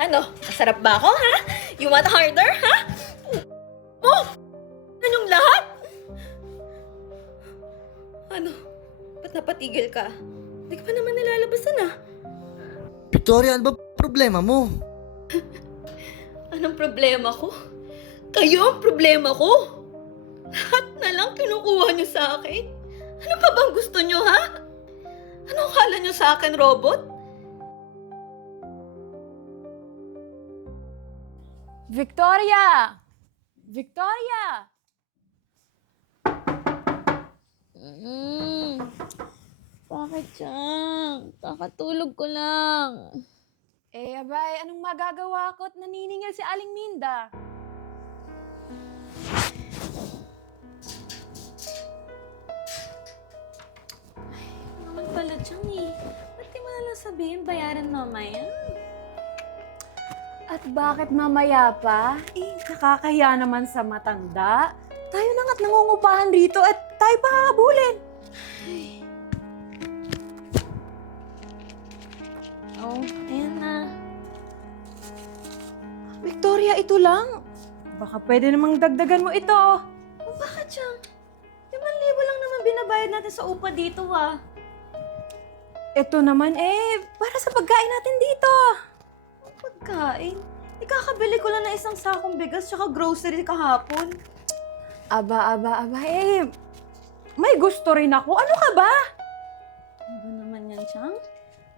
Ano? Masarap ba ako, ha? You want harder, ha? Oh! Anong lahat? Ano? Ba't napatigil ka? Hindi ka pa naman nilalabasan, ah. Victoria, ano ba problema mo? Anong problema ko? Kayo ang problema ko? Lahat na lang kinukuha niyo sa akin? Ano pa bang gusto niyo, ha? Ano akala niyo sa akin, robot? Victoria! Victoria! Bakit siyang? Kakatulog ko lang. Abay, anong magagawa ko at naniningil si Aling Minda? Naman pala siyang eh. Ba't di mo nalang sabihin bayaran mamaya? At bakit mamaya pa? Nakakahiya naman sa matanda. Tayo na nga't nangungupahan rito at tayo pa habulin. Oh, ayan na. Victoria, ito lang. Baka pwede namang dagdagan mo ito. Oh, bakit siyang? 5,000 lang naman binabayad natin sa upa dito, ha? Ito naman para sa pagkain natin dito. Pagkain? Ikakabili ko lang ng isang sakong bigas tsaka grocery kahapon. Aba, may gusto rin ako. Ano ka ba? Ano ba naman yan, Chang?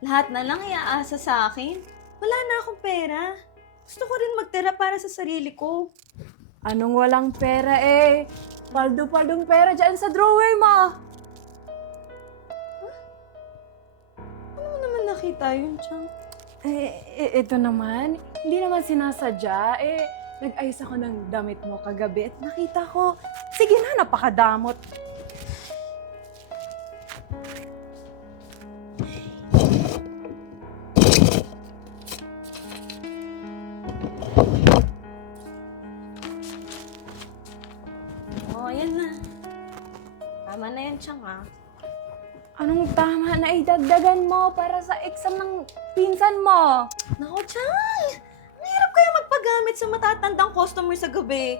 Lahat na lang iaasa sa akin. Wala na akong pera. Gusto ko rin magtira para sa sarili ko. Anong walang pera Paldo-paldong pera dyan sa drawer mo. Ano mo naman nakita yun, Chang? Ito naman, hindi naman sinasadya. Nag-ayos ako ng damit mo kagabi at nakita ko, sige na, napakadamot. Oh, ayan na. Tama na yan, Chang, ha? Anong tama na idagdagan mo para sa exam ng pinsan mo? Naku, Chang! Ang hirap kaya magpagamit sa matatandang customer sa gabi.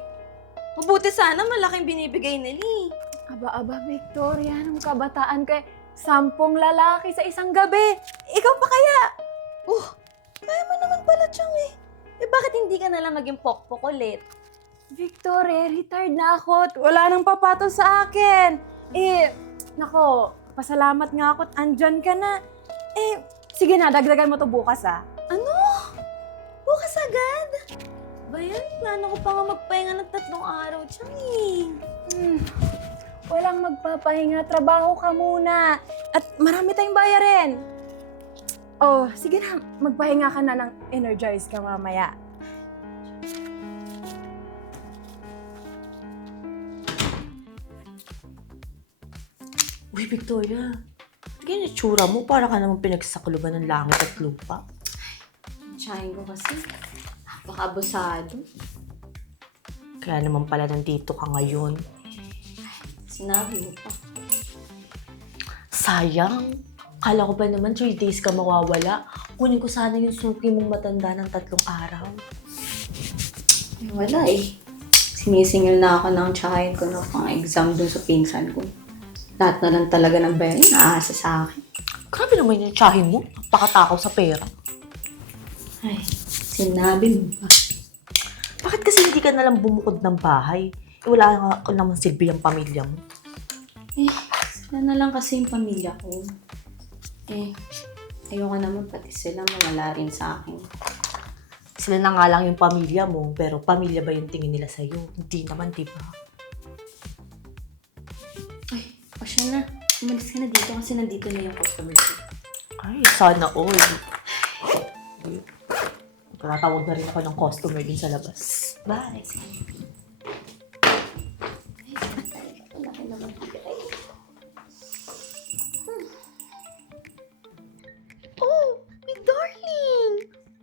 Mabuti sana malaking binibigay nila eh. Aba, Victoria, anong kabataan kay 10 lalaki sa isang gabi? Ikaw pa kaya? Kaya mo naman pala, Chang eh. Bakit hindi ka nalang maging pokpok ulit? Victoria, retired na ako at wala nang papatol sa akin. Nako, pasalamat nga ako at andyan ka na. Sige na, dagdagan mo to bukas Ano? Bukas agad? Bayan, plano ko pa nga magpahinga ng 3 araw, Chang eh. Walang magpapahinga, trabaho ka muna. At marami tayong bayarin. Oh, sige na, magpahinga ka na ng energize ka mamaya. Uy, Victoria. Ganyan yung tsura mo. Para ka naman pinagsakuluban ng langit at lupa. Tsahin ko kasi. Napakabusado. Kaya naman pala nandito ka ngayon. Sinabi mo pa. Sayang. Kala ko ba naman 3 days ka mawawala. Kunin ko sana yung suki mong matanda ng 3 araw. Wala eh. Sinisingil na ako ng tsahin ko na pang exam dun sa pinsan ko. Lahat na lang talaga ng bayan naasa sa akin. Grabe naman yung tsahin mo. Napakatakaw sa pera. Ay, sinabi mo pa. Bakit kasi hindi ka nalang bumukod ng bahay? Wala nga naman silbi ang pamilya mo. Sila na lang kasi yung pamilya ko. Ayoko naman pati sila mawala rin sa akin. Sila na nga lang yung pamilya mo, pero pamilya ba yung tingin nila sa'yo? Hindi naman, di ba? O siya na, umalis ka na dito kasi nandito na yung customer ko. Ay, sana all. Tatawag na rin ako ng customer din sa labas. Bye! Laki naman bigay. Oh, my darling!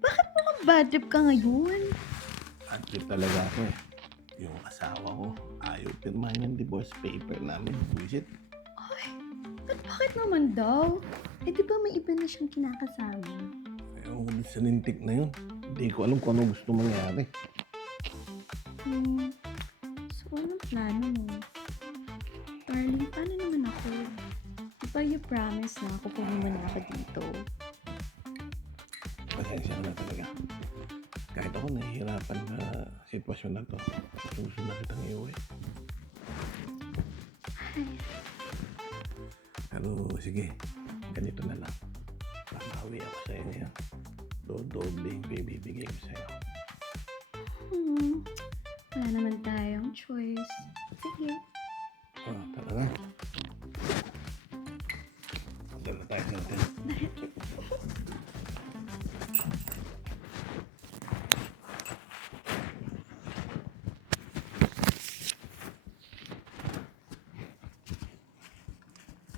Bakit mukhang bad trip ka ngayon? Bad trip talaga ako eh. Yung asawa ko, ayaw pirmahan yung divorce paper namin. Visit. Bakit naman daw? Di ba may iba na siyang kinakasama? Ayaw ko sa lintik na yun. Hindi ko alam kung ano gusto mangyari. So, anong plano mo? Darling, paano naman ako? Di ba you promise na ako kung naman ako dito? Pasensya ka na talaga. Kahit ako nahihirapan sa sitwasyon na to, gusto na kitang iuwi. Pero sige, ganito na lang. Mamawi ako sa'yo ngayon. Doble yung ibibigay ko sa'yo. Wala naman tayong choice. Sige. Oh, tara na. Dala tayo sa hotel.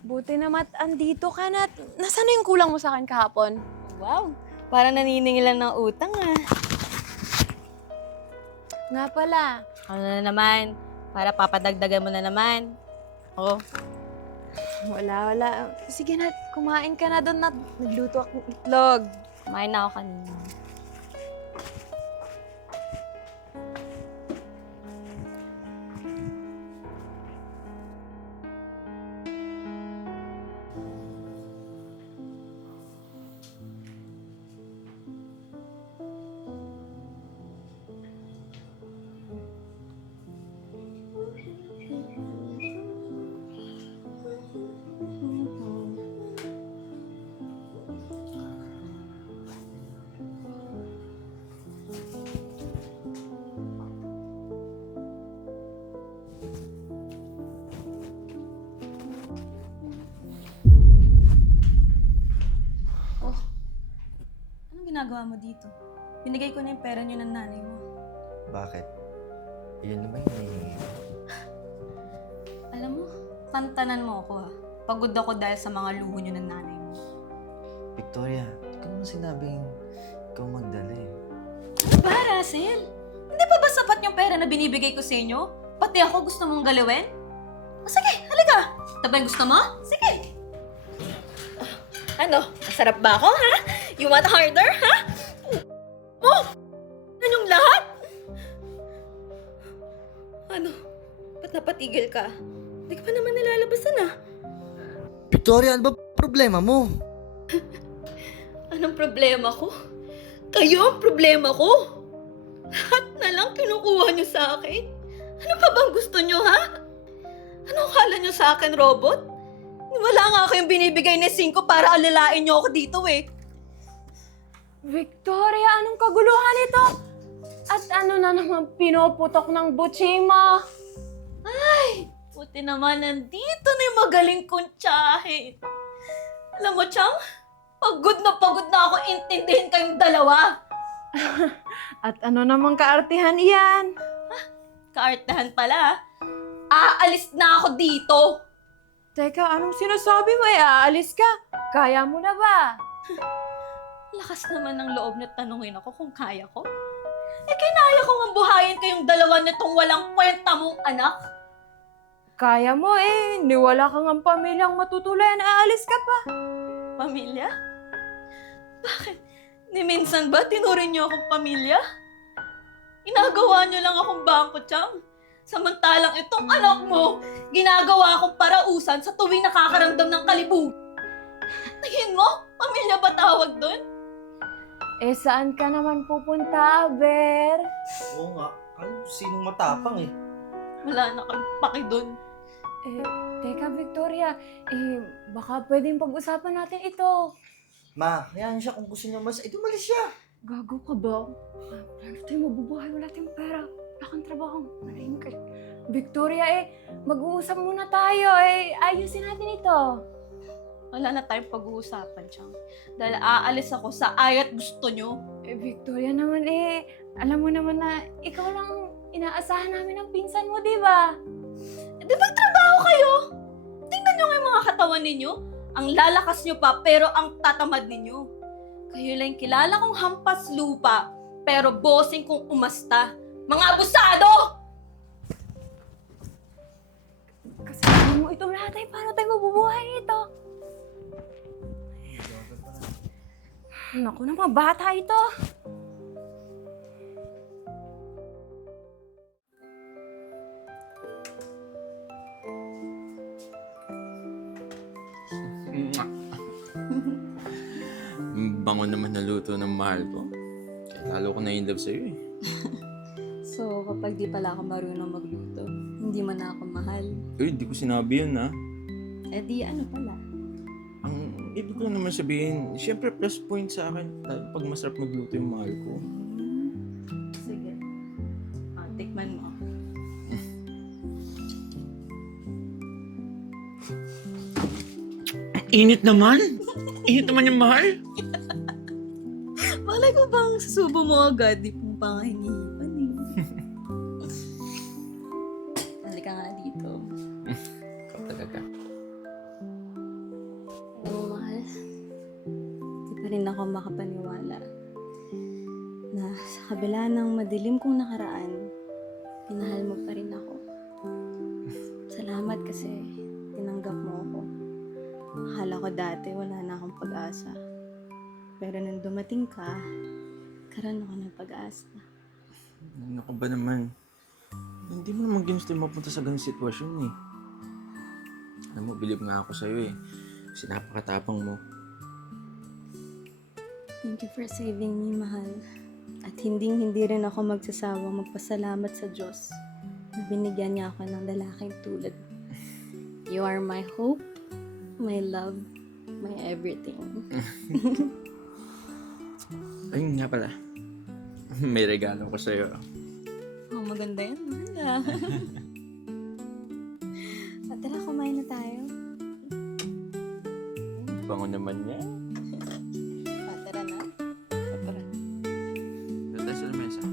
Buti naman andito ka na. Nasaan na yung kulang mo sa akin kahapon? Wow, parang naniningilan ng utang ah. Nga pala, Ano na naman? Para papadagdagan mo na naman. Oh, wala. Sige na, kumain ka na doon na nagluto akong itlog. kumain na ako kanina. Anong ginagawa mo dito? Binigay ko na yung pera niyo ng nanay mo. Bakit? Yun naman yung hinihingi mo. Alam mo, tantanan mo ako ha. Pagod ako dahil sa mga luho niyo ng nanay mo. Victoria, ikaw naman sinabing ikaw magdala eh. Ano ba, Russell? Hindi pa ba sapat yung pera na binibigay ko sa inyo? Pati ako gusto mong galawin? O sige, halika! Ito ba yung gusto mo? Sige! Ano? Masarap ba ako, ha? You want harder, ha? Oh! Yan yung lahat? Ano? Ba't napatigil ka? Hindi ka pa naman nilalabasan, ah. Victoria, ano ba problema mo? Anong problema ko? Kayo ang problema ko! Lahat na lang kinukuha niyo sa akin. Ano pa bang gusto niyo, ha? Ano akala niyo sa akin, robot? Wala nga kayong binibigay na 5 para alalain niyo ako dito, eh. Victoria, anong kaguluhan ito? At ano na naman pinuputok ng butsi mo? Buti naman nandito na yung magaling kong tiyahin. Alam mo, Chang, pagod na ako intindihin kayong dalawa. At ano namang kaartihan iyan? Kaartahan pala. Aalis na ako dito. Teka, anong sinasabi mo? Aalis ka? Kaya mo na ba? Lakas naman ng loob na tanungin ako kung kaya ko. Eh, kinaya ko nga buhayin kayong dalawa nitong walang kwenta mong anak. Kaya mo eh. Niwala kang ang pamilyang matutulayan. Aalis ka pa. Pamilya? Bakit? Ni minsan ba tinurin niyo akong pamilya? Inagawa niyo lang akong bangko, Chang. Samantalang itong anak mo, ginagawa akong parausan sa tuwing nakakaramdam ng kalibug. Tingin mo, pamilya ba tawag doon? Eh, saan ka naman pupunta, Aber? Oo nga, sinong matapang eh. Wala na kang paki doon. Eh, teka, Victoria. Baka pwedeng pag-usapan natin ito. Ma, hayaan siya kung gusto niya mas, umalis siya. Gago ka ba? Paano tayo mabubuhay? Wala tayong pera. Wala kang trabaho. Marahin ka. Victoria, mag-uusap muna tayo. Ayusin natin ito. Wala na tayong pag-uusapan, Chang. Dahil aalis ako sa ayat gusto nyo. Victoria naman alam mo naman na ikaw lang inaasahan namin ng pinsan mo, di ba? Di ba trabaho kayo? Tingnan nyo nga yung mga katawan ninyo. Ang lalakas nyo pa, pero ang tatamad ninyo. Kayo lang kilala kong hampas lupa, pero bossing kong umasta. Mga abusado! Kasalanan mo itong lahat paano tayo mabubuhay ito? Naku, ng mga bata ito. bango naman na luto ng mahal ko. Kaya lalo ko na in love sa'yo eh. So, kapag di pala ako marunong magluto, hindi mo na ako mahal. Uy, di ko sinabi yun ha. Eh di ano pala? Ang ibig ko naman sabihin, syempre plus point sa akin dahil pag masarap magluto yung mahal ko. Sige. Tikman mo. Init naman! Init naman yung mahal! Malay ko bang susubo mo agad, di mo pa nga hinihipan eh. Halika nga dito. Ikaw talaga. Alam mo, mahal, di pa rin ako makapaniwala na sa kabila ng madilim kong nakaraan, minahal mo pa rin ako. Salamat kasi tinanggap mo ako. Akala ko dati wala na akong pag-asa. Pero nang dumating ka, karoon ako ng pag-asa. Ano ka ba naman? Hindi mo naman ginusto yung mapunta sa ganung sitwasyon eh. Alam mo, bilib nga ako sa'yo eh. Kasi napakatapang mo. Thank you for saving me, mahal. At hindi rin ako magsasawang magpasalamat sa Diyos na binigyan niya ako ng lalaking tulad mo. You are my hope, my love, my everything. Ayun nga pala. May regalo ko sa'yo. Oh, maganda yan, mahal. Tara, kumain na tayo. Bango naman niya. Tara na. Tara. Doon tayo sa lamesa.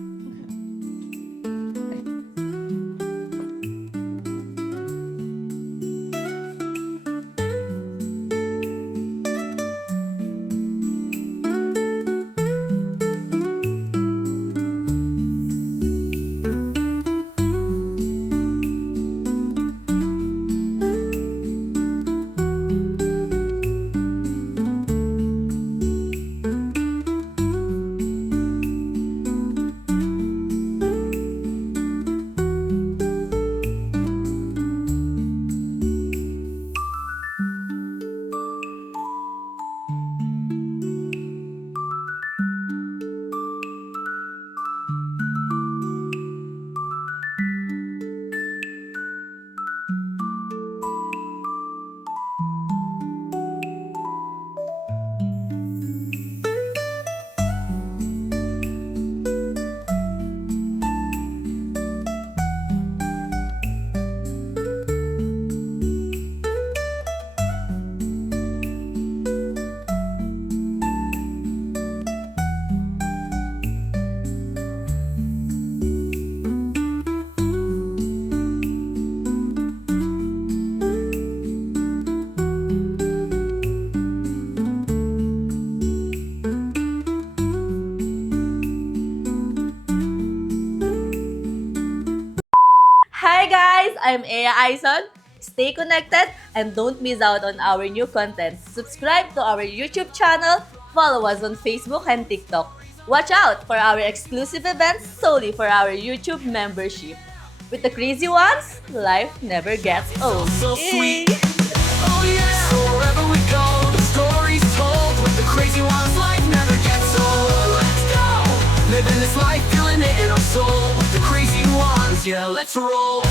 Hi guys! I'm Ea Aison. Stay connected and don't miss out on our new content. Subscribe to our YouTube channel, follow us on Facebook and TikTok. Watch out for our exclusive events solely for our YouTube membership. With the crazy ones, life never gets old. So sweet. Oh yeah. So wherever we go, the stories told. With the crazy ones, life never gets old. Let's go. Living this life, feeling it in our soul. With the crazy ones, yeah, let's roll.